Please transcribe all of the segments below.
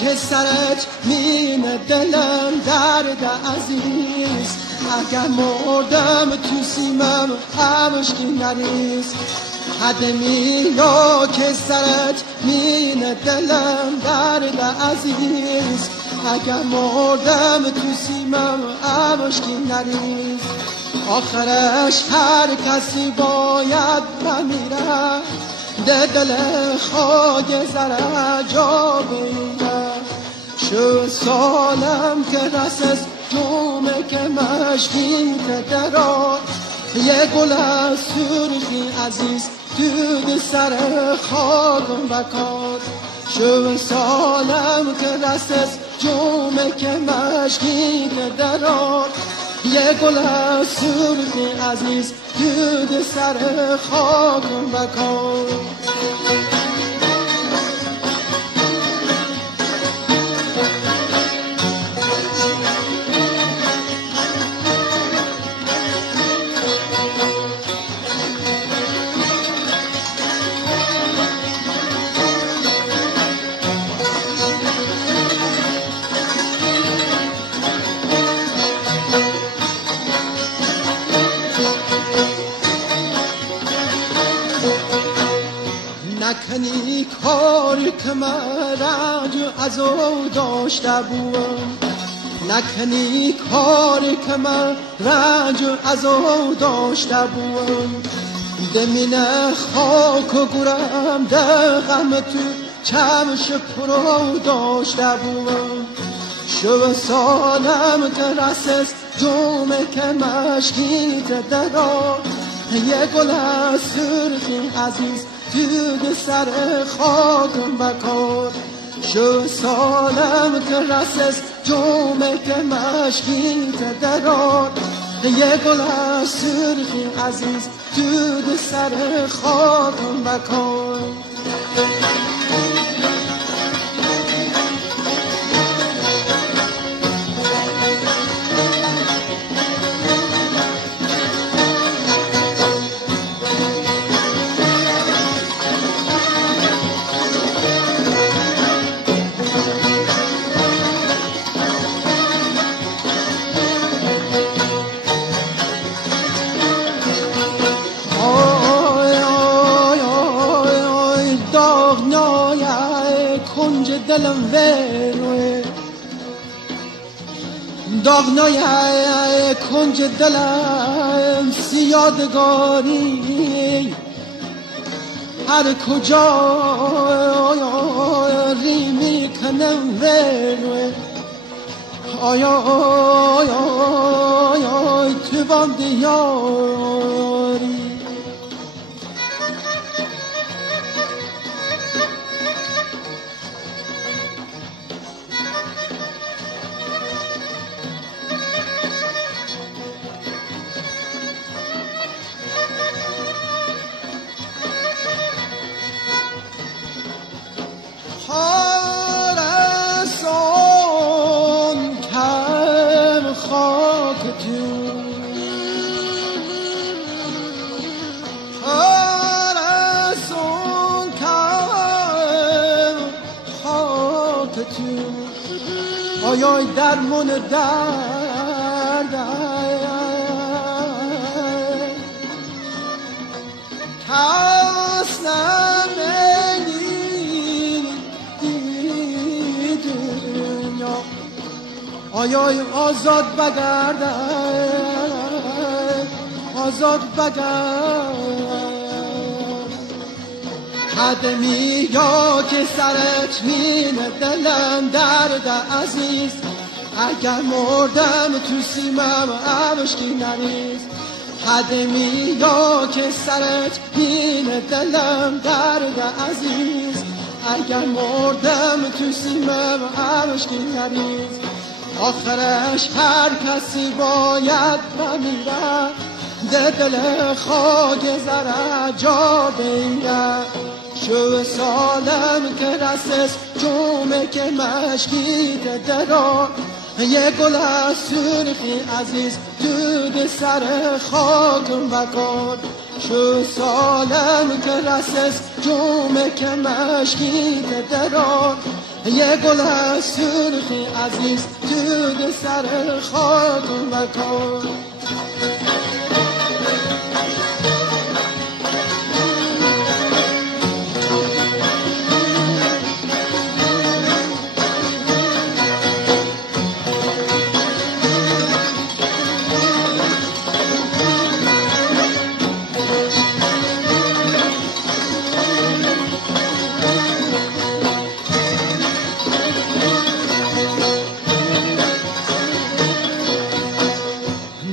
که سرت مینه دلم درد عزیز اگر مردم تو سیمم عمشکی نریز خدمی یا که سرت مینه دلم درد عزیز اگر مردم تو سیمم عمشکی نریز آخرش هر کسی باید بمیره دل خاک زره جا بیره شو سالم که رسس جومه که مشکیت درار یه گل از سرخی عزیز دود سر خاکم بکار شو سالم که رسس جومه که مشکیت درار یه گل از سرخی عزیز دود سر خاکم بکار نکنی کاری که من رنج از او داشته بودم نکنی کاری که من رنج از او داشته بودم دمینه خاک و گورم ده غم تو چمش پرو داشته بودم شو سالم که رسس جومه که مشکیت درا یه گل از سرخی عزیز دود سر خاکم بکار شو سالم که رسس جومه که مشکیت درار یه گل از سرخی عزیز دود سر خاکم بکار دلم ویروه داغنای کنج دلم سیادگاری هر کجا ری میکنم ویروه آیا تو باند یاری آیای درمون درد کس نمینی دنیا آیای آزاد بگرد آزاد بگرد خدمی یا که سرت مینه دلم درد عزیز اگر مردم تو سیمم عمشکی نریز خدمی یا که سرت مینه دلم درد عزیز اگر مردم تو سیمم عمشکی نریز آخرش هر کسی باید بمیره دل خاک زره جا بیره شو سالم که رسس جومه که مشکیت درار یه گل از سرخی عزیز دود سر خاکم بکار شو سالم که رسس جومه که مشکیت درار یه گل از سرخی عزیز تو سر خاک مکن.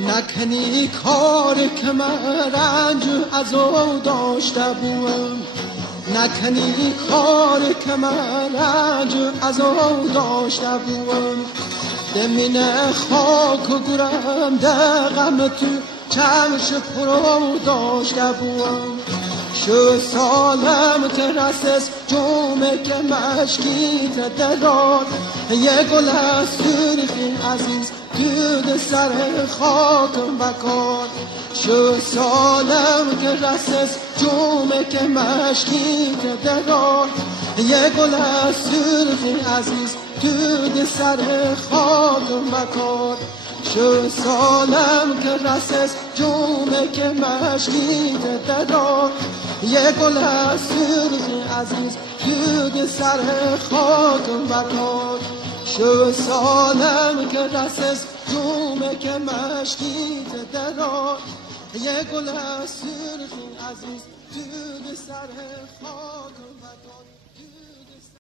نکنی کار که من رنج از او داشته بودم، نکنی کار که من رنج از او داشته بودم. دمین خاک و گرم ده غم تو چمش پرو داشته بودم. شو سالم ترسس جومه که مشکی تدران، یه گل از سرخی عزیز تو سر خاکم بکن. شو سالم که رسس جومه که مشکی تدران، یه گل از سرخی عزیز تو سر خاکم بکن. شو سالم که رسس جومه که مشکی تدران، یه گل از سرخی عزیز تو سر خاکم بکن. شو سالم که رسس جومه که مشکی تدران، یه گل از سرخی عزیز تو سر خاکم بکن.